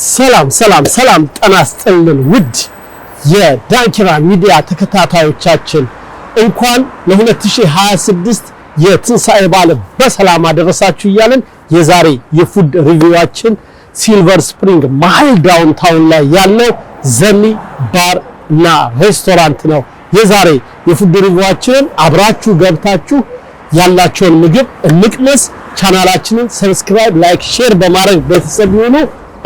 ሰላም ጤና ይስጥልን ውድ የዳንኪራ ሚዲያ ተከታታዮቻችን እንኳን ለ2026 የትንሳኤ በዓል በሰላም አደረሳችሁ እያልን የዛሬ የፉድ ሪቪዋችን ሲልቨር ስፕሪንግ መሃል ዳውንታውን ላይ ያለው ዘኒ ባር እና ሬስቶራንት ነው። የዛሬ የፉድ ሪቪዋችንን አብራችሁ ገብታችሁ ያላችሁን ምግብ እንቅመስ። ቻናላችንን ሰብስክራይብ፣ ላይክ፣ ሼር በማድረግ ቤተሰብ ይሁኑ።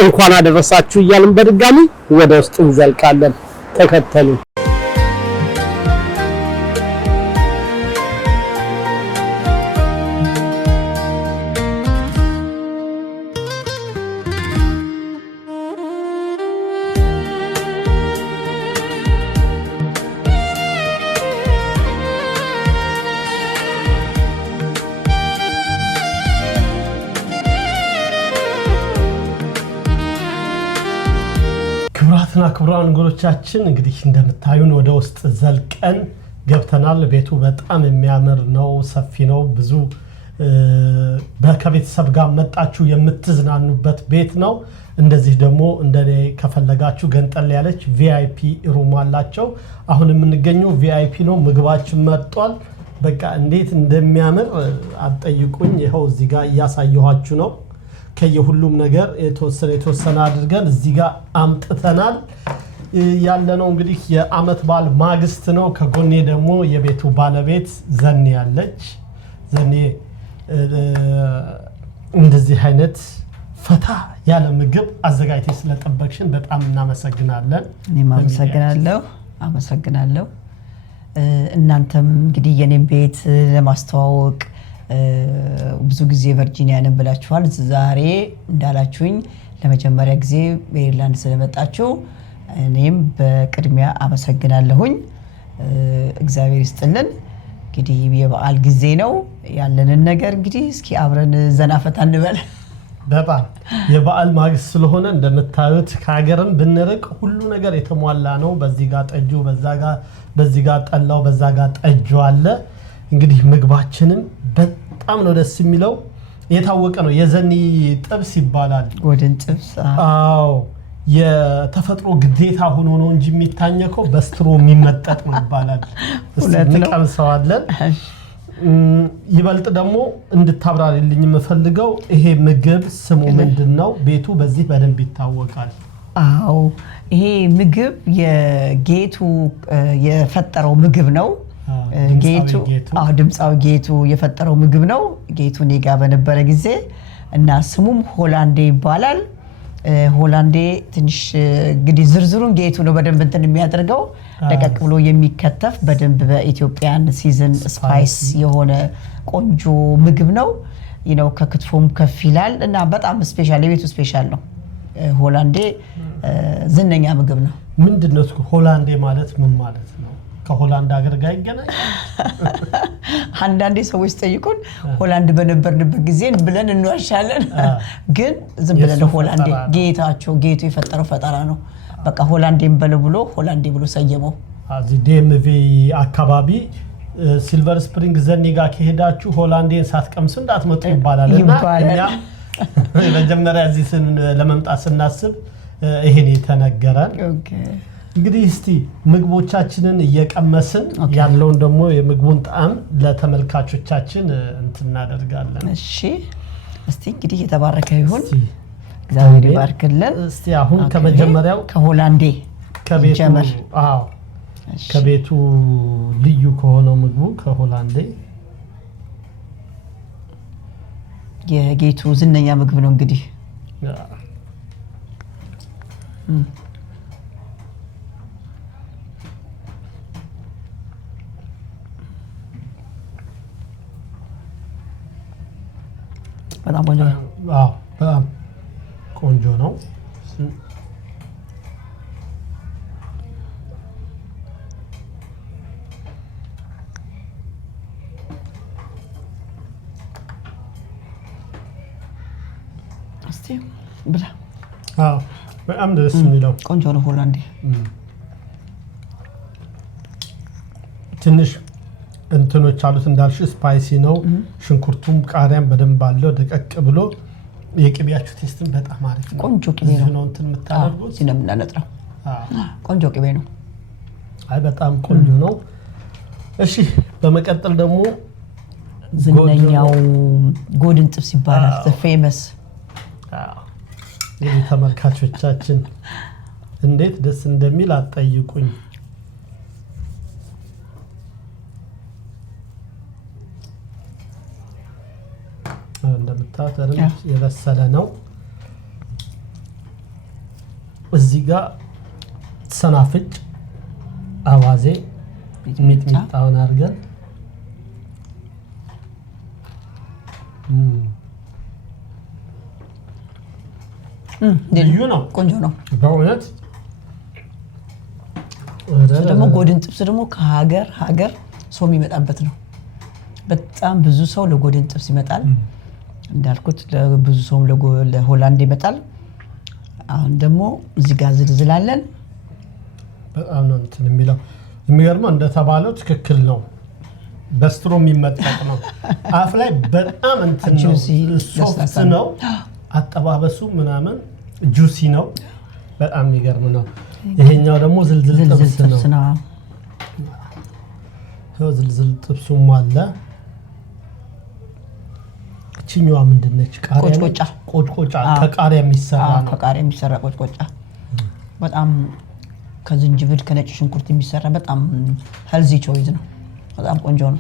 እንኳን አደረሳችሁ እያልን በድጋሚ ወደ ውስጥ እንዘልቃለን። ተከተሉ። ክቡራን እንግዶቻችን እንግዲህ እንደምታዩን ወደ ውስጥ ዘልቀን ገብተናል። ቤቱ በጣም የሚያምር ነው፣ ሰፊ ነው። ብዙ ከቤተሰብ ጋር መጣችሁ የምትዝናኑበት ቤት ነው። እንደዚህ ደግሞ እንደኔ ከፈለጋችሁ ገንጠል ያለች ቪአይፒ ሩም አላቸው። አሁን የምንገኘው ቪአይፒ ነው። ምግባችን መጥቷል። በቃ እንዴት እንደሚያምር አትጠይቁኝ። ይኸው እዚህ ጋር እያሳየኋችሁ ነው። ከየሁሉም ነገር የተወሰነ አድርገን እዚህ ጋር አምጥተናል። ያለነው እንግዲህ የአመት በዓል ማግስት ነው። ከጎኔ ደግሞ የቤቱ ባለቤት ዘኒ ያለች። ዘኒ እንደዚህ አይነት ፈታ ያለ ምግብ አዘጋጅተሽ ስለጠበቅሽን በጣም እናመሰግናለን። እኔም አመሰግናለሁ። እናንተም እንግዲህ የኔን ቤት ለማስተዋወቅ ብዙ ጊዜ ቨርጂኒያ ነን ብላችኋል። ዛሬ እንዳላችሁኝ ለመጀመሪያ ጊዜ ሜሪላንድ ስለመጣችሁ እኔም በቅድሚያ አመሰግናለሁኝ። እግዚአብሔር ይስጥልን። እንግዲህ የበዓል ጊዜ ነው ያለንን ነገር እንግዲህ እስኪ አብረን ዘናፈታ እንበል። በጣም የበዓል ማግስት ስለሆነ እንደምታዩት ከሀገርም ብንርቅ ሁሉ ነገር የተሟላ ነው። በዚህ ጋር ጠጁ፣ በዚህ ጋር ጠላው፣ በዛ ጋር ጠጁ አለ። እንግዲህ ምግባችንን በጣም ነው ደስ የሚለው። የታወቀ ነው። የዘኒ ጥብስ ይባላል። ጎድን ጥብስ። አዎ የተፈጥሮ ግዴታ ሆኖ ነው እንጂ የሚታኘከው በስትሮ የሚመጠጥ ነው ይባላል። እንቀምሰዋለን። ይበልጥ ደግሞ እንድታብራሪልኝ የምፈልገው ይሄ ምግብ ስሙ ምንድነው? ቤቱ በዚህ በደንብ ይታወቃል። አዎ ይሄ ምግብ የጌቱ የፈጠረው ምግብ ነው። ድምፃዊ ጌቱ የፈጠረው ምግብ ነው። ጌቱ እኔ ጋር በነበረ ጊዜ እና ስሙም ሆላንዴ ይባላል። ሆላንዴ ትንሽ እንግዲህ ዝርዝሩን ጌቱ ነው በደንብ እንትን የሚያደርገው። ደቀቅ ብሎ የሚከተፍ በደንብ በኢትዮጵያን ሲዝን ስፓይስ የሆነ ቆንጆ ምግብ ነው። ከክትፎም ከፍ ይላል እና በጣም ስፔሻል፣ የቤቱ ስፔሻል ነው። ሆላንዴ ዝነኛ ምግብ ነው። ምንድነው ሆላንዴ ማለት ምን ማለት ነው? ከሆላንድ ሀገር ጋር ይገናኛል? አንዳንዴ ሰዎች ጠይቁን ሆላንድ በነበርንበት ጊዜ ብለን እንዋሻለን። ግን ዝም ብለን ሆላንዴ ጌቱ የፈጠረው ፈጠራ ነው። በቃ ሆላንዴን በለ ብሎ ሆላንዴ ብሎ ሰየመው። እዚህ ዲኤምቪ አካባቢ ሲልቨር ስፕሪንግ ዘኒ ጋር ከሄዳችሁ ሆላንዴን ሳትቀምሱ እንዳትመጡ ይባላል። እና እኛ መጀመሪያ እዚህ ለመምጣት ስናስብ ይሄን የተነገረን። እንግዲህ እስቲ ምግቦቻችንን እየቀመስን ያለውን ደግሞ የምግቡን ጣዕም ለተመልካቾቻችን እናደርጋለን። እሺ እስቲ እንግዲህ የተባረከ ይሁን፣ እግዚአብሔር ይባርክልን። እስቲ አሁን ከመጀመሪያው ከሆላንዴ ከቤቱ ልዩ ከሆነው ምግቡ ከሆላንዴ የጌቱ ዝነኛ ምግብ ነው እንግዲህ በጣም ቆንጆ ነው። በጣም ቆንጆ ነው። እስቲ ብላ። በጣም ደስ የሚለው ቆንጆ ነው። ሆላንዴ ትንሽ እንትኖች አሉት እንዳልሽ ስፓይሲ ነው። ሽንኩርቱም ቃሪያም በደንብ አለው። ደቀቅ ብሎ የቅቤያችሁ ቴስትን በጣም አሪፍ ነው። ቆንጆ ቅቤ ነው እንትን የምታደርጉት ሲነምናነጥረው ቆንጆ ቅቤ ነው። አይ በጣም ቆንጆ ነው። እሺ በመቀጠል ደግሞ ዝነኛው ጎድን ጥብስ ይባላል። the famous ተመልካቾቻችን እንዴት ደስ እንደሚል አትጠይቁኝ። እንደምታዩት የበሰለ ነው። እዚህ ጋር ሰናፍጭ አዋዜ ሚጥሚጣውን አድርገን ልዩ ነው። ቆንጆ ነው በእውነት። ደግሞ ጎድን ጥብስ ደግሞ ከሀገር ሰው የሚመጣበት ነው። በጣም ብዙ ሰው ለጎድን ጥብስ ይመጣል። እንዳልኩት ብዙ ሰው ለሆላንድ ይመጣል። አሁን ደግሞ እዚህ ጋር ዝልዝላለን። በጣም ነው እንትን የሚለው። የሚገርመው እንደተባለው ትክክል ነው። በስትሮ የሚመጠቅ ነው። አፍ ላይ በጣም እንትን ነው፣ ሶፍት ነው። አጠባበሱ ምናምን ጁሲ ነው። በጣም የሚገርም ነው። ይሄኛው ደግሞ ዝልዝል ጥብስ ነው። ዝልዝል ጥብሱም አለ። እቺኛዋ ምንድነች? ቆጭቆጫ ከቃሪያ የሚሰራ ነው። ከቃሪያ የሚሰራ ቆጭቆጫ በጣም ከዝንጅብል ከነጭ ሽንኩርት የሚሰራ በጣም ሄልዚ ቾይዝ ነው። በጣም ቆንጆ ነው።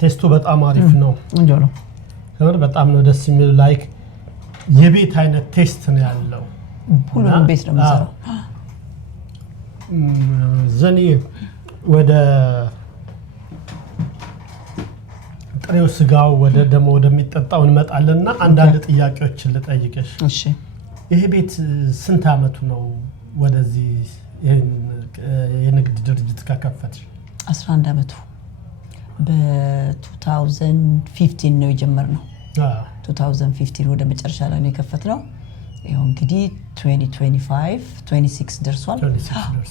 ቴስቱ በጣም አሪፍ ነው። ቆንጆ ነው። በጣም ነው ደስ የሚል። ላይክ የቤት አይነት ቴስት ነው ያለው። ሁሉም ቤት ነው የሚሰራው። ዘኒ ወደ ጥሬው ስጋው ደግሞ ወደሚጠጣው እንመጣለንና አንዳንድ ጥያቄዎችን ልጠይቅሽ። እሺ ይሄ ቤት ስንት አመቱ ነው ወደዚህ የንግድ ድርጅት ከከፈትሽ? 11 አመቱ። በ2015 ነው የጀመርነው። 2015 ወደ መጨረሻ ላይ ነው የከፈትነው። ይሄው እንግዲህ 2025 26 ደርሷል።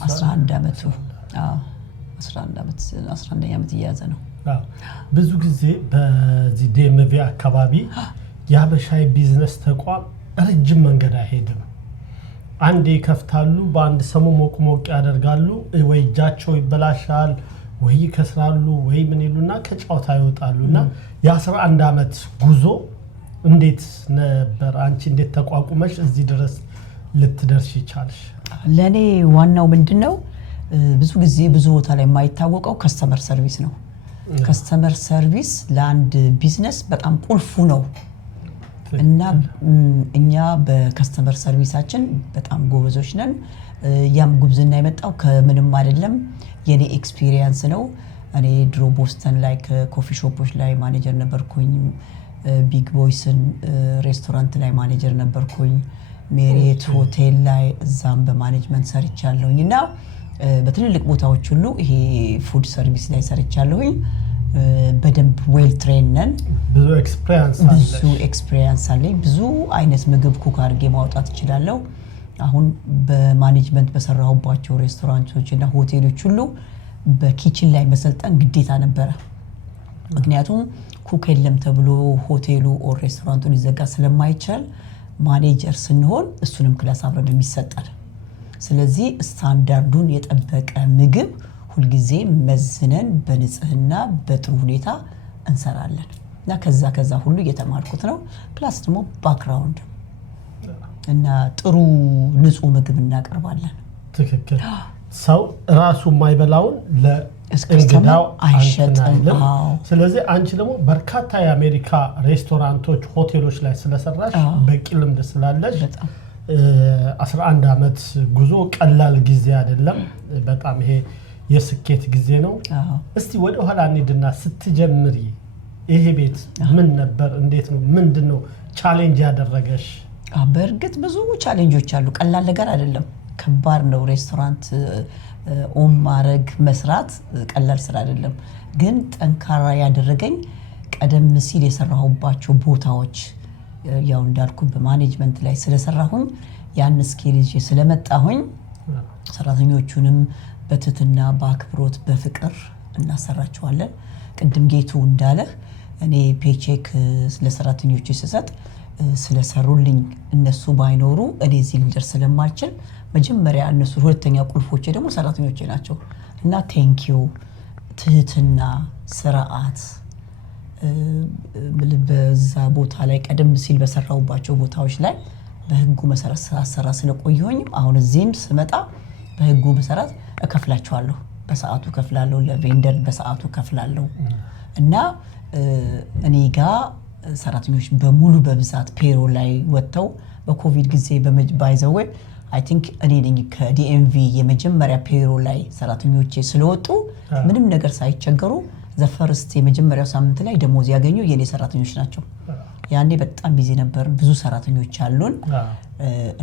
11 አመቱ። 11ኛ አመት እያያዘ ነው። ብዙ ጊዜ በዚህ ዴምቪ አካባቢ የሀበሻይ ቢዝነስ ተቋም ረጅም መንገድ አይሄድም። አንዴ ይከፍታሉ፣ በአንድ ሰሞን ሞቅ ያደርጋሉ፣ ወይ እጃቸው ይበላሻል፣ ወይ ይከስራሉ፣ ወይ ምን ይሉና ከጫውታ ይወጣሉና የ11 አመት ጉዞ እንዴት ነበር? አንቺ እንዴት ተቋቁመሽ እዚህ ድረስ ልትደርሽ ይቻልሽ? ለኔ ዋናው ምንድነው ብዙ ጊዜ ብዙ ቦታ ላይ የማይታወቀው ከስተመር ሰርቪስ ነው። ከስተመር ሰርቪስ ለአንድ ቢዝነስ በጣም ቁልፉ ነው እና እኛ በከስተመር ሰርቪሳችን በጣም ጎበዞች ነን። ያም ጉብዝና የመጣው ከምንም አይደለም፣ የኔ ኤክስፒሪየንስ ነው። እኔ ድሮ ቦስተን ላይ ኮፊ ሾፖች ላይ ማኔጀር ነበርኩኝ። ቢግ ቦይስን ሬስቶራንት ላይ ማኔጀር ነበርኩኝ። ሜሪት ሆቴል ላይ እዛም በማኔጅመንት ሰርቻለሁኝ እና በትልልቅ ቦታዎች ሁሉ ይሄ ፉድ ሰርቪስ ላይ ሰርቻለሁኝ። በደንብ ዌል ትሬን ነን። ብዙ ኤክስፒሪየንስ አለኝ። ብዙ አይነት ምግብ ኩክ አድርጌ ማውጣት እችላለሁ። አሁን በማኔጅመንት በሰራሁባቸው ሬስቶራንቶች እና ሆቴሎች ሁሉ በኪችን ላይ መሰልጠን ግዴታ ነበረ። ምክንያቱም ኩክ የለም ተብሎ ሆቴሉ ኦር ሬስቶራንቱ ሊዘጋ ስለማይቻል ማኔጀር ስንሆን እሱንም ክላስ አብረን የሚሰጣል። ስለዚህ ስታንዳርዱን የጠበቀ ምግብ ሁልጊዜ መዝነን በንጽህና በጥሩ ሁኔታ እንሰራለን እና ከዛ ሁሉ እየተማርኩት ነው። ፕላስ ደግሞ ባክግራውንድ እና ጥሩ ንጹህ ምግብ እናቀርባለን። ትክክል። ሰው ራሱ የማይበላውን ለእንግዳው አይሸጥም። ስለዚህ አንቺ ደግሞ በርካታ የአሜሪካ ሬስቶራንቶች፣ ሆቴሎች ላይ ስለሰራሽ በቂ ልምድ ስላለሽ 11 አመት ጉዞ ቀላል ጊዜ አይደለም። በጣም ይሄ የስኬት ጊዜ ነው። እስቲ ወደ ኋላ እንሂድና ስትጀምሪ ይሄ ቤት ምን ነበር? እንዴት ነው? ምንድነው ቻሌንጅ ያደረገሽ? በእርግጥ ብዙ ቻሌንጆች አሉ። ቀላል ነገር አይደለም፣ ከባድ ነው። ሬስቶራንት ኦን ማድረግ መስራት ቀላል ስራ አይደለም። ግን ጠንካራ ያደረገኝ ቀደም ሲል የሰራሁባቸው ቦታዎች ያው እንዳልኩ በማኔጅመንት ላይ ስለሰራሁኝ ያን ስኪል ይዤ ስለመጣሁኝ ሰራተኞቹንም በትህትና በአክብሮት በፍቅር እናሰራቸዋለን። ቅድም ጌቱ እንዳለ እኔ ፔቼክ ለሰራተኞች ሲሰጥ ስለሰሩልኝ እነሱ ባይኖሩ እኔ እዚህ ልደርስ ስለማልችል መጀመሪያ እነሱ ሁለተኛ ቁልፎቼ ደግሞ ሰራተኞቼ ናቸው እና ቴንኪዩ ትህትና ስርዓት በዛ ቦታ ላይ ቀደም ሲል በሰራውባቸው ቦታዎች ላይ በህጉ መሰረት ሳሰራ ስለቆየሁኝ አሁን እዚህም ስመጣ በህጉ መሰረት እከፍላቸዋለሁ በሰዓቱ ከፍላለሁ ለቬንደር በሰዓቱ ከፍላለሁ እና እኔ ጋር ሰራተኞች በሙሉ በብዛት ፔሮ ላይ ወጥተው በኮቪድ ጊዜ ባይዘው አይ ቲንክ እኔ ነኝ ከዲኤምቪ የመጀመሪያ ፔሮ ላይ ሰራተኞቼ ስለወጡ ምንም ነገር ሳይቸገሩ ዘፈርስት የመጀመሪያው ሳምንት ላይ ደሞዝ ያገኙ የኔ ሰራተኞች ናቸው ያኔ በጣም ቢዚ ነበር ብዙ ሰራተኞች አሉን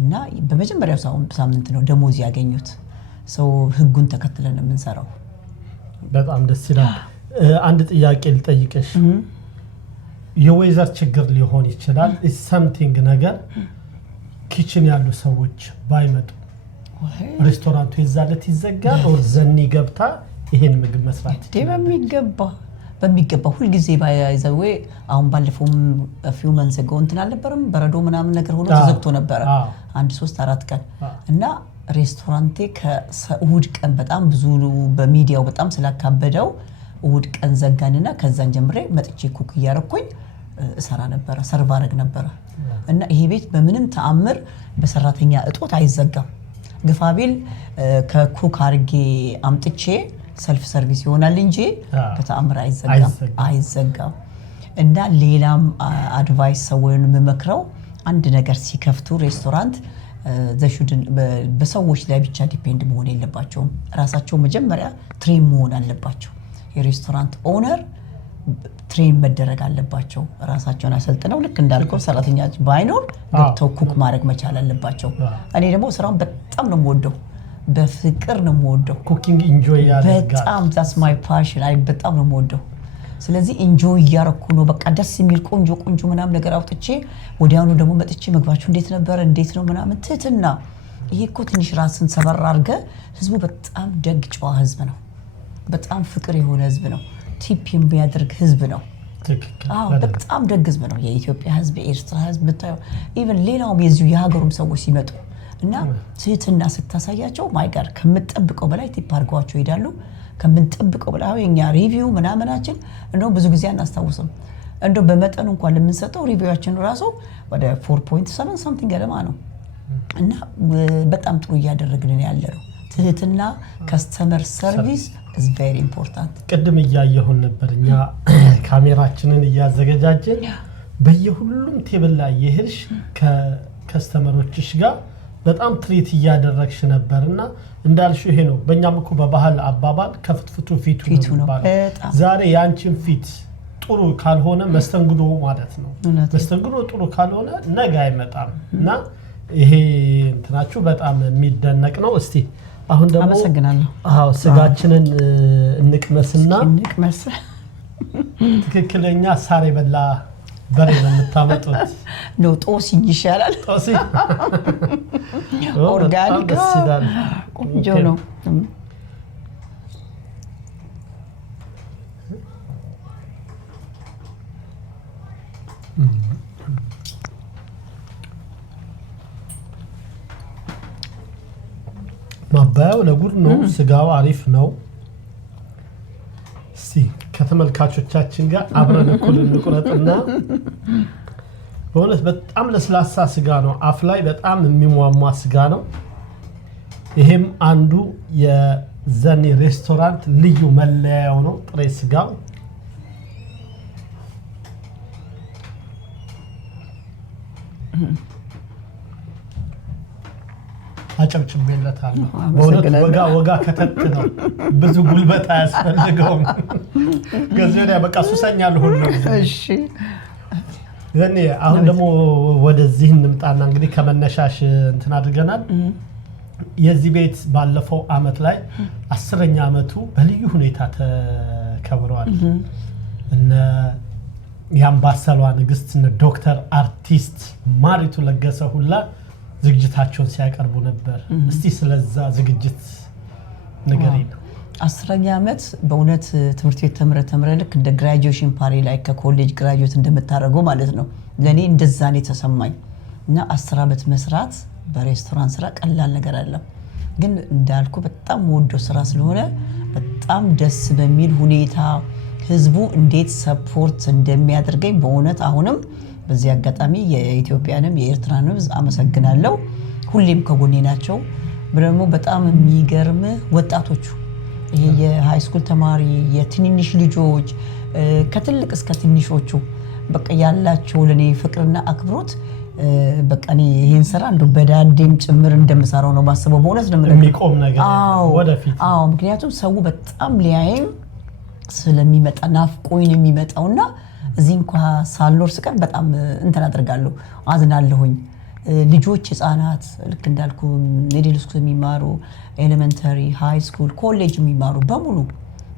እና በመጀመሪያው ሳምንት ነው ደሞዝ ያገኙት ሰው ህጉን ተከትለን የምንሰራው በጣም ደስ ይላል አንድ ጥያቄ ልጠይቅሽ የዌዘር ችግር ሊሆን ይችላል is something ነገር ኪችን ያሉ ሰዎች ባይመጡ ሬስቶራንቱ የዛለት ይዘጋል or ዘኒ ገብታ ይሄን ምግብ መስራት በሚገባ ሁሉ ጊዜ ባይዘው አሁን ባለፈው few months ago እንትን አልነበረም በረዶ ምናምን ነገር ሆኖ ተዘግቶ ነበር 1-3-4 ቀን እና ሬስቶራንቴ ከእሁድ ቀን በጣም ብዙ በሚዲያው በጣም ስላካበደው እሁድ ቀን ዘጋንና ከዛን ጀምሬ መጥቼ ኩክ ያረኩኝ ሰራ ነበር ሰርቭ አረግ ነበር እና ይሄ ቤት በምንም ተአምር በሰራተኛ እጦት አይዘጋም ግፋቢል ከኩክ አርጌ አምጥቼ ሰልፍ ሰርቪስ ይሆናል እንጂ በተአምር አይዘጋም እና ሌላም አድቫይስ ሰውን መመክረው አንድ ነገር ሲከፍቱ ሬስቶራንት በሰዎች ላይ ብቻ ዲፔንድ መሆን የለባቸውም ራሳቸው መጀመሪያ ትሬን መሆን አለባቸው የሬስቶራንት ኦነር ትሬን መደረግ አለባቸው ራሳቸውን አሰልጥነው ልክ እንዳልከው ሰራተኛ ባይኖር ገብተው ኩክ ማድረግ መቻል አለባቸው እኔ ደግሞ ስራውን በጣም ነው የምወደው በፍቅር ነው የምወደው ኩኪንግ ኢንጆይ ያደርጋል በጣም that's my passion አይ በጣም ነው የምወደው ስለዚህ ኢንጆይ ያረኩ ነው በቃ ደስ የሚል ቆንጆ ምናምን ነገር አውጥቼ ወዲያውኑ ደግሞ መጥቼ መግባችሁ እንዴት ነው ምናምን ትህትና ይሄ እኮ ትንሽ ራስን ሰበር አርገ ህዝቡ በጣም ደግ ጨዋ ህዝብ ነው በጣም ፍቅር የሆነ ህዝብ ነው ቲፕ የሚያደርግ ህዝብ ነው በጣም ደግ ህዝብ ነው የኢትዮጵያ ህዝብ ኤርትራ ህዝብ ብታዩ ኢቭን ሌላውም የዚሁ የሀገሩም ሰዎች ሲመጡ እና ትህትና ስታሳያቸው ማይ ጋር ከምትጠብቀው በላይ ቲፕ አርጓቸው ይሄዳሉ ከምንጠብቀው በላይ የኛ ሪቪው ምናምናችን እንደው ብዙ ጊዜ አናስታውስም እንደው በመጠኑ እንኳን ለምንሰጠው ሪቪዋችን ራሱ ወደ 4.7 something ገደማ ነው እና በጣም ጥሩ እያደረግን ያለው ትህትና ከስተመር ሰርቪስ is very important ቀደም እያየሁን ነበርኛ ካሜራችንን እያዘጋጃጀን በየሁሉም ቴብል ላይ ይሄድሽ ከከስተመሮችሽ ጋር በጣም ትሪት እያደረግሽ ነበርና እንዳልሽ ይሄ ነው በእኛም እኮ በባህል አባባል ከፍትፍቱ ፊቱ ነው ዛሬ ያንቺን ፊት ጥሩ ካልሆነ መስተንግዶ ማለት ነው መስተንግዶ ጥሩ ካልሆነ ነገ አይመጣም እና ይሄ እንትናችሁ በጣም የሚደነቅ ነው እስቲ አሁን ደግሞ አመሰግናለሁ ስጋችንን እንቅመስና ትክክለኛ ሳር የበላ በሬ ነው የምታመጡት ነው ጦስኝ ይሻላል ጦስኝ ኦርጋኒክ ቆንጆ ነው ማባያው ለጉድ ነው ስጋው አሪፍ ነው ከተመልካቾቻችን ጋር አብረን እኩል እንቁረጥና በእውነት በጣም ለስላሳ ስጋ ነው አፍ ላይ በጣም የሚሟሟ ስጋ ነው ይሄም አንዱ የዘኒ ሬስቶራንት ልዩ መለያው ነው ጥሬ ስጋው አጨብጭቤለታለሁ በእውነት ወጋ ከተት ነው ብዙ ጉልበት አያስፈልገውም ገዘሪያ በቃ ሱሰኛ ልሆን ነው እሺ ዘኔ አሁን ደግሞ ወደዚህ እንምጣና እንግዲህ ከመነሻሽ እንትን አድርገናል የዚህ ቤት ባለፈው አመት ላይ 10ኛ አመቱ በልዩ ሁኔታ ተከብሯል እና ያምባሰሏ ንግስት ዶክተር አርቲስት ማሪቱ ለገሰ ሁላ ዝግጅታቸውን ሲያቀርቡ ነበር እስቲ ስለዛ ዝግጅት ንገሪኝ 10ኛ ዓመት በእውነት ትምህርት ቤት ተምረ ልክ እንደ ግራጁዌሽን ፓሪ ላይ ከኮሌጅ ግራጁዌት እንደምታደርገው ማለት ነው። ለኔ እንደዛ ነው የተሰማኝ። እና 10 ዓመት መስራት በሬስቶራንት ስራ ቀላል ነገር አይደለም። ግን እንዳልኩ በጣም ወዶ ስራ ስለሆነ በጣም ደስ በሚል ሁኔታ ህዝቡ እንዴት ሰፖርት እንደሚያደርገኝ በእውነት አሁንም በዚህ አጋጣሚ የኢትዮጵያንም የኤርትራንም አመሰግናለሁ። ሁሌም ከጎኔ ናቸው። ደግሞ በጣም የሚገርም ወጣቶቹ ይሄ የሃይ ስኩል ተማሪ የትንንሽ ልጆች ከትልቅ እስከ ትንሾቹ በቃ ያላቸው ለኔ ፍቅርና አክብሮት በቃ እኔ ይሄን ስራ እንደው በዳንዴም ጭምር እንደምሰራው ነው ማስበው። በእውነት ነው የሚቆም ነገር ወደፊት። ምክንያቱም ሰው በጣም ሊያየኝ ስለሚመጣ ናፍቆኝ ነው የሚመጣውና እዚህ እንኳን ሳልኖር ስቀር በጣም እንትን አደርጋለሁ፣ አዝናለሁኝ። ልጆች ህፃናት ልክ እንዳልኩ ሚድል ስኩል የሚማሩ ኤሌመንተሪ፣ ሃይ ስኩል፣ ኮሌጅ የሚማሩ በሙሉ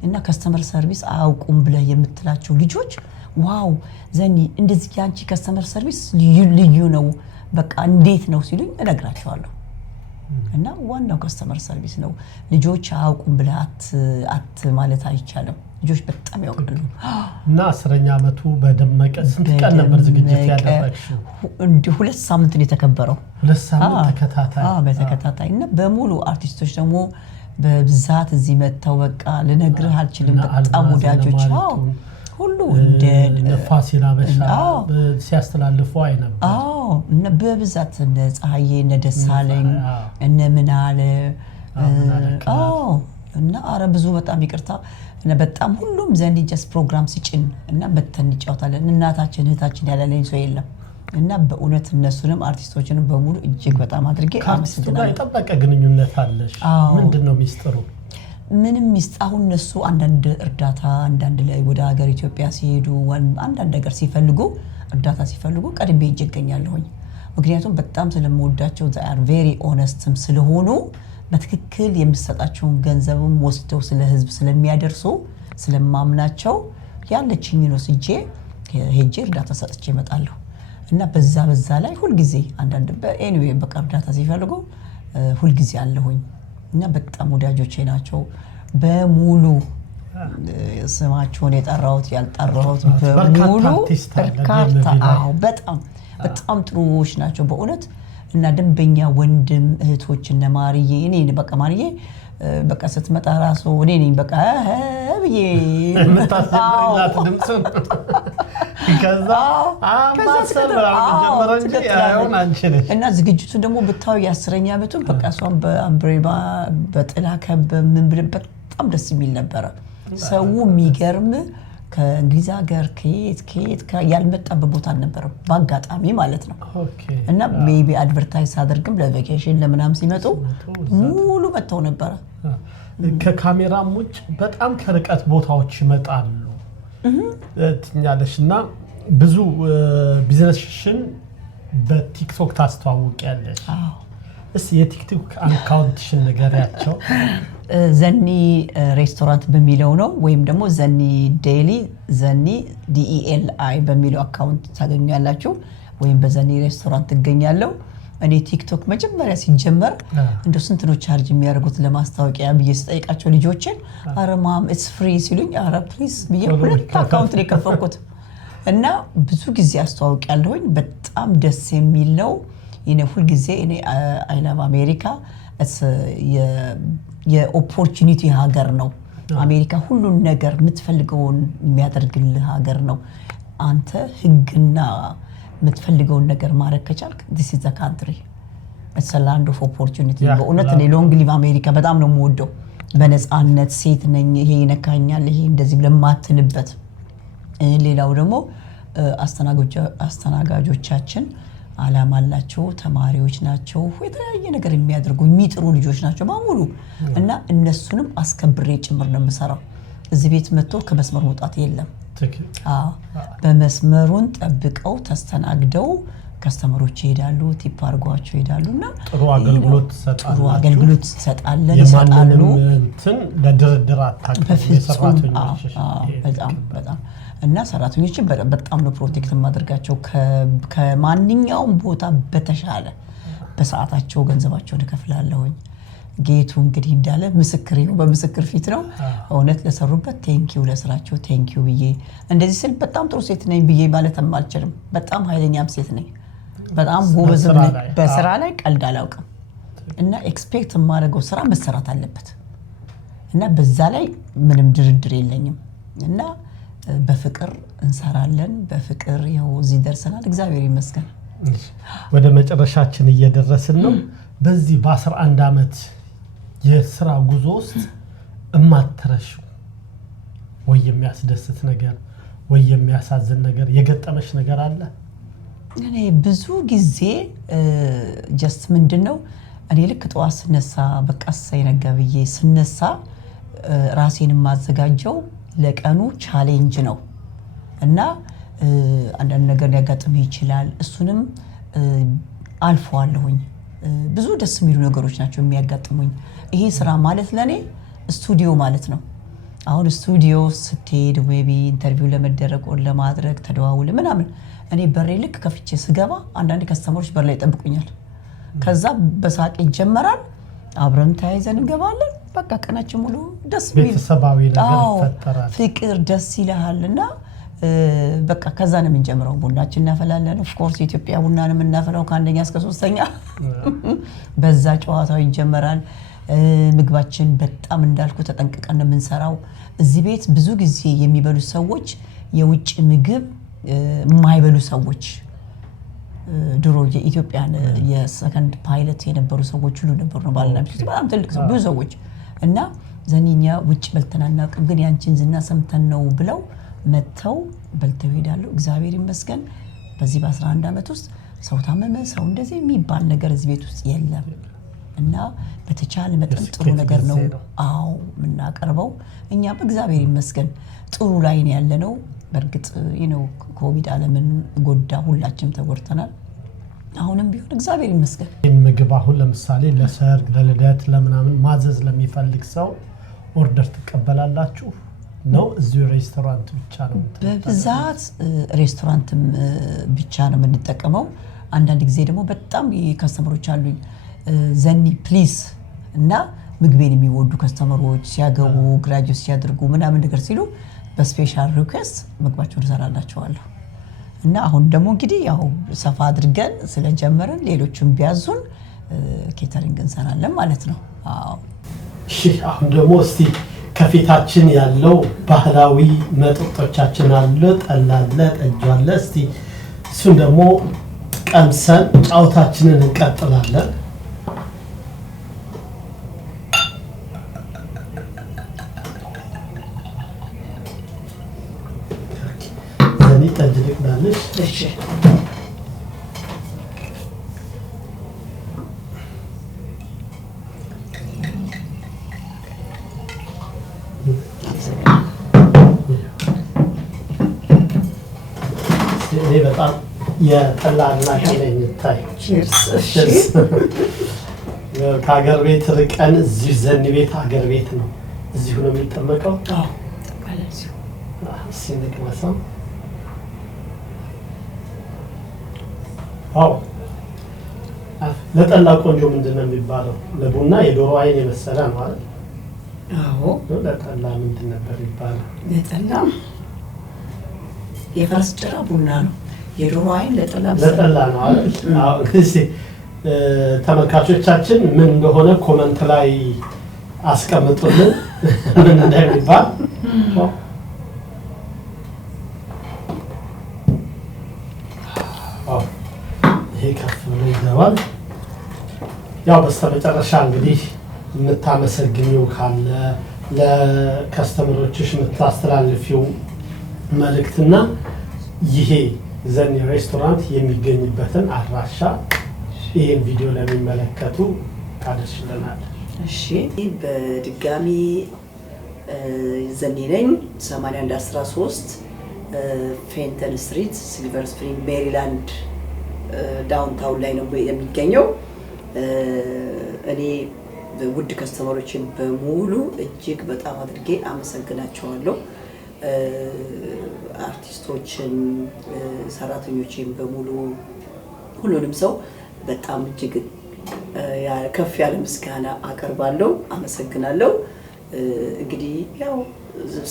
እና ከስተመር ሰርቪስ አያውቁም ብለህ የምትላቸው ልጆች ዋው ዘኒ እንደዚህ ያንቺ ከስተመር ሰርቪስ ልዩ ነው በቃ እንዴት ነው ሲሉኝ እነግራቸዋለሁ። እና ዋናው ከስተመር ሰርቪስ ነው። ልጆች አያውቁም ብለህ አት ማለት አይቻልም። ልጆች በጣም ያውቃሉ። እና 10ኛ ዓመቱ በደመቀ ስንት ቀን ነበር ዝግጅት ያደረግሽው? 2 ሳምንት ነው የተከበረው። 2 ሳምንት ተከታታይ በተከታታይ እና በሙሉ አርቲስቶች ደግሞ በብዛት እዚህ መተው በቃ ልነግርህ አልችልም። በጣም ወዳጆች ሁሉ እንደ ፋሲል አበሻ ሲያስተላልፉ አይነበር። እና በብዛት እነ ፀሐዬ እነ ደሳለኝ እነ ምናለ እና አረ ብዙ በጣም ይቅርታ እና በጣም ሁሉም ዘንድ ጀስት ፕሮግራም ሲጭን እና በተን እንጫወታለን። እናታችን እህታችን ያላለኝ ሰው የለም። እና በእውነት እነሱንም አርቲስቶችንም በሙሉ እጅግ በጣም አድርጌ አመሰግናለሁ። የጠበቀ ግንኙነት አለሽ? ምንድነው ሚስጥሩ? ምንም አሁን እነሱ አንዳንድ እርዳታ አንዳንድ ላይ ወደ ሀገር ኢትዮጵያ ሲሄዱ አንዳንድ ነገር ሲፈልጉ እርዳታ ሲፈልጉ ቀድሜ ይገኛለሁኝ። ምክንያቱም በጣም ስለምወዳቸው they are very honest ስለሆኑ በትክክል የምሰጣቸውን ገንዘብም ወስደው ስለ ህዝብ ስለሚያደርሱ ስለማምናቸው ያለችኝ ነው ስጄ ሄጄ እርዳታ ሰጥቼ እመጣለሁ። እና በዛ ላይ ሁሉ ጊዜ አንዳንድ በኤኒዌይ በቃ እርዳታ ሲፈልጉ ሁሉ ጊዜ አለሁኝ። እና በጣም ወዳጆቼ ናቸው በሙሉ ስማቸውን የጠራሁት ያልጠራሁት በሙሉ በርካታ በጣም ጥሩዎች ናቸው በእውነት። እና ደንበኛ ወንድም እህቶች እነ ማርዬ እኔ በቃ ማርዬ በቃ ስትመጣ ራሱ እኔ ነኝ በቃ ብዬ የምታስጀምሪላት ድምፅ ከዛ እና ዝግጅቱ ደግሞ ብታው የ10ኛ ዓመቱን በቃ እሷን በአምብሬባ በጥላ ከበምን ብለን በጣም ደስ የሚል ነበረ። ሰው የሚገርም ከእንግሊዝ ሀገር ከየት ያልመጣበት ቦታ አልነበረም በአጋጣሚ ማለት ነው። እና ሜቢ አድቨርታይዝ አድርግም ለቬኬሽን ለምናምን ሲመጡ ሙሉ መጥተው ነበረ። ከካሜራም ውጭ በጣም ከርቀት ቦታዎች ይመጣሉ ትኛለሽ እና ብዙ ቢዝነስሽን በቲክቶክ ታስተዋውቂያለሽ። እስኪ የቲክቶክ አካውንትሽን ንገሪያቸው። ዘኒ ሬስቶራንት በሚለው ነው ወይም ደግሞ ዘኒ ዴሊ ዘኒ DELI በሚለው አካውንት ታገኛላችሁ ወይም በዘኒ ሬስቶራንት ትገኛለሁ። እኔ ቲክቶክ መጀመሪያ ሲጀመር እንደ ስንት ነው ቻርጅ የሚያደርጉት ለማስታወቂያ ብዬ ስጠይቃቸው ልጆችን አረ ማም ኢትስ ፍሪ ሲሉኝ አረ ፕሊዝ ብዬ 2 አካውንት ላይ ከፈኩት እና ብዙ ጊዜ አስተዋውቂያለሁኝ። በጣም ደስ የሚል ነው። እኔ ሁሉ ጊዜ እኔ አይ ላቭ አሜሪካ የኦፖርቹኒቲ ሀገር ነው። አሜሪካ ሁሉን ነገር የምትፈልገውን የሚያደርግልህ ሀገር ነው። አንተ ህግና የምትፈልገውን ነገር ማድረግ ከቻልክ this is the country, it's a land of opportunity። በእውነት እኔ ሎንግ ሊቭ አሜሪካ በጣም ነው የምወደው። በነፃነት ሴት ነኝ ይሄ ይነካኛል ይሄ እንደዚህ ለማትልበት። ሌላው ደግሞ አስተናጋጆቻችን አላማ አላቸው፣ ተማሪዎች ናቸው፣ የተለያየ ነገር የሚያደርጉ የሚጥሩ ልጆች ናቸው በሙሉ እና እነሱንም አስከብሬ ጭምር ነው የምሰራው። እዚህ ቤት መጥቶ ከመስመር መውጣት የለም። በመስመሩን ጠብቀው ተስተናግደው ከስተመሮች ይሄዳሉ፣ ቲፕ አድርጓቸው ይሄዳሉና ጥሩ አገልግሎት ሰጣለን ይሰጣሉ። እንትን ለድርድር አታውቅም ሰራተኞች በጣም እና ሰራተኞችን በጣም ነው ፕሮቴክት ማድረጋቸው ከማንኛውም ቦታ በተሻለ በሰዓታቸው ገንዘባቸውን እከፍላለሁኝ። ጌቱ እንግዲህ እንዳለ ምስክር ነው በምስክር ፊት ነው እውነት ለሰሩበት ቴንኪው ለስራቸው ቴንኪው ብዬ እንደዚህ ስል በጣም ጥሩ ሴት ነኝ ብዬ ማለትም አልችልም በጣም ኃይለኛም ሴት ነኝ በጣም ጎበዝ ነኝ በስራ ላይ ቀልድ አላውቅም እና ኤክስፔክት ማድረገው ስራ መሰራት አለበት እና በዛ ላይ ምንም ድርድር የለኝም እና በፍቅር እንሰራለን በፍቅር ይኸው እዚህ ደርሰናል እግዚአብሔር ይመስገን ወደ መጨረሻችን እየደረስን ነው በዚህ በ11 አመት የስራ ጉዞ ውስጥ እማትረሹ ወይ የሚያስደስት ነገር ወይ የሚያሳዝን ነገር የገጠመሽ ነገር አለ እኔ ብዙ ጊዜ ጀስት ምንድነው እኔ ልክ ጠዋት ስነሳ በቃ ሳይነጋብዬ ስነሳ ራሴን ማዘጋጀው ለቀኑ ቻሌንጅ ነው እና አንዳንድ ነገር ሊያጋጥም ይችላል እሱንም አልፈዋለሁኝ ብዙ ደስ የሚሉ ነገሮች ናቸው የሚያጋጥሙኝ ይሄ ስራ ማለት ለኔ ስቱዲዮ ማለት ነው አሁን ስቱዲዮ ስትሄድ ሜቢ ኢንተርቪው ለመደረግ or ለማድረግ ተደዋውል ምናምን እኔ በሬ ልክ ከፍቼ ስገባ አንዳንድ ከስተመሮች በር ላይ ይጠብቁኛል ከዛ በሳቅ ይጀመራል አብረን ታይዘን እንገባለን በቃ ቀናችን ሙሉ ደስ የሚል ቤተሰባዊ ነገር ይፈጠራል ፍቅር ደስ ይላልና በቃ ከዛ ነው የምንጀምረው ቡናችን እናፈላለን ኦፍ ኮርስ ኢትዮጵያ ቡና ነው የምናፈላው ከአንደኛ እስከ ሶስተኛ በዛ ጨዋታው ይጀምራል ምግባችን በጣም እንዳልኩ ተጠንቅቀን ነው የምንሰራው እዚህ ቤት ብዙ ጊዜ የሚበሉ ሰዎች የውጭ ምግብ የማይበሉ ሰዎች ድሮ የኢትዮጵያን የሰከንድ ፓይለት የነበሩ ሰዎች ሁሉ ነበሩ ነው ባልና ሚስት በጣም ትልቅ ሰው ብዙ ሰዎች እና ዘኒኛ ውጭ በልተናናቅም ግን ያንቺን ዝና ሰምተን ነው ብለው መተው በልተው ሄዳሉ እግዚአብሔር ይመስገን በዚህ በ11 አመት ውስጥ ሰው ታመመ ሰው እንደዚህ የሚባል ነገር እዚህ ቤት ውስጥ የለም እና በተቻለ መጠን ጥሩ ነገር ነው አው ምናቀርበው እኛ በእግዚአብሔር ይመስገን ጥሩ ላይ ነው ያለነው በርግጥ ኮቪድ ዓለምን ጎዳ ሁላችንም ተጎድተናል አሁንም ቢሆን እግዚአብሔር ይመስገን ምግብ አሁን ለምሳሌ ለሰርግ ለልደት ለምናምን ማዘዝ ለሚፈልግ ሰው ኦርደር ተቀበላላችሁ ነው እዚህ ሬስቶራንት ብቻ ነው በብዛት ሬስቶራንትም ብቻ ነው የምንጠቀመው አንዳንድ ጊዜ ደግሞ በጣም ከስተመሮች አሉኝ ዘኒ ፕሊዝ እና ምግቤን የሚወዱ ከስተመሮች ሲያገቡ ግራጁዌት ሲያደርጉ ምናምን ነገር ሲሉ በስፔሻል ሪኩዌስት ምግባቸውን ሰራላቸዋለሁ እና አሁን ደግሞ እንግዲህ ያው ሰፋ አድርገን ስለጀመረን ሌሎችም ቢያዙን ኬተሪንግ እንሰራለን ማለት ነው አዎ እሺ አሁን ደግሞ እስቲ ከፊታችን ያለው ባህላዊ መጠጦቻችን አለ ጠላ አለ ጠጅ አለ እስቲ እሱን ደግሞ ቀምሰን ጫውታችንን እንቀጥላለን ዘኒ ጠጅ ልቅዳለሽ እሺ እኔ በጣም የጠላና ኪለኝ ታይ ቺርስ ከሀገር ቤት ርቀን እዚህ ዘኒ ቤት ሀገር ቤት ነው እዚሁ ነው የሚጠመቀው አዎ ባለዚሁ ሲንቅ ማሳም አዎ ለጠላ ቆንጆ ምንድነው የሚባለው ለቡና የዶሮ አይን የመሰለ ነው አይደል አዎ ለጠላ ምንድን ነበር ይባላል ለጠላ የፈረስ ጭራ ቡና ነው የዶሮ አይን ለጠላ ነው አይደል አዎ እሺ ተመልካቾቻችን ምን እንደሆነ ኮሜንት ላይ አስቀምጡልን ምን እንደሚባል ይሄ ከፍ ብሎ ይገባል ያው በስተመጨረሻ እንግዲህ የምታመሰግኒው ካለ ለከስተመሮችሽ የምታስተላልፊው መልእክትና ይሄ ዘኒ ሬስቶራንት የሚገኝበትን አድራሻ ይሄን ቪዲዮ ለሚመለከቱ ታደርሽልናል እሺ በድጋሚ ዘኒ ነኝ 8113 ፌንተን ስትሪት ሲልቨር ስፕሪንግ ሜሪላንድ ዳውንታውን ላይ ነው የሚገኘው እኔ ውድ ከስተመሮችን በሙሉ እጅግ በጣም አድርጌ አመሰግናቸዋለሁ አርቲስቶችን ሰራተኞችን በሙሉ ሁሉንም ሰው በጣም እጅግ ከፍ ያለ ምስጋና አቀርባለሁ አመሰግናለሁ እንግዲህ ያው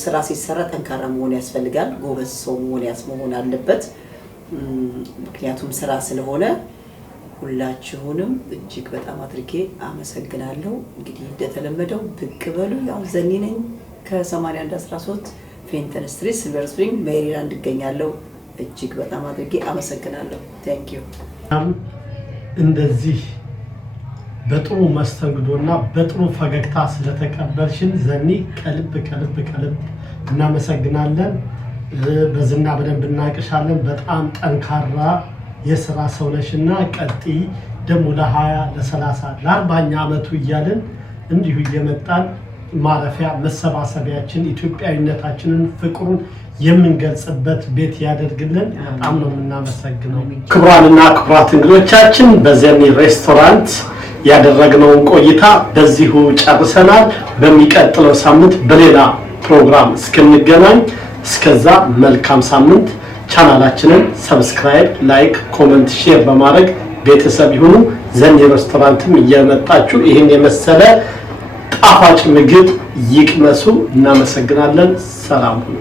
ስራ ሲሰራ ጠንካራ መሆን ያስፈልጋል ጎበዝ ሰው መሆን አለበት ምክንያቱም ስራ ስለሆነ ሁላችሁንም እጅግ በጣም አድርጌ አመሰግናለሁ እንግዲህ እንደተለመደው ብቅ በሉ ያው ዘኒ ነኝ ከ8113 ፌንተን ስትሪት ሲልቨር ስፕሪንግ ሜሪላንድ እገኛለሁ እጅግ በጣም አድርጌ አመሰግናለሁ ታንክ ዩ እንደዚህ በጥሩ መስተንግዶና በጥሩ ፈገግታ ስለተቀበልሽን ዘኒ ከልብ እናመሰግናለን በዝና በደንብ እናቀሻለን በጣም ጠንካራ የሥራ ሰው ነሽና ቀጥይ ደሞ ለ20 ለ30 ለ40ኛ አመቱ ይያልን እንዲሁ እየመጣን ማረፊያ መሰባሰቢያችን ኢትዮጵያዊነታችንን ፍቅሩን የምንገልጽበት ቤት ያደርግልን በጣም ነው እናመሰግነው ክብራንና ክብራት እንግዶቻችን በዘኒ ሬስቶራንት ያደረግነው ቆይታ በዚሁ ጨርሰናል በሚቀጥለው ሳምንት በሌላ ፕሮግራም እስከንገናኝ እስከዛ መልካም ሳምንት ቻናላችንን ሰብስክራይብ ላይክ ኮሜንት ሼር በማድረግ ቤተሰብ ይሁኑ ዘኒ ሬስቶራንትም እየመጣችሁ ይሄን የመሰለ ጣፋጭ ምግብ ይቅመሱ እናመሰግናለን ሰላም ሁኑ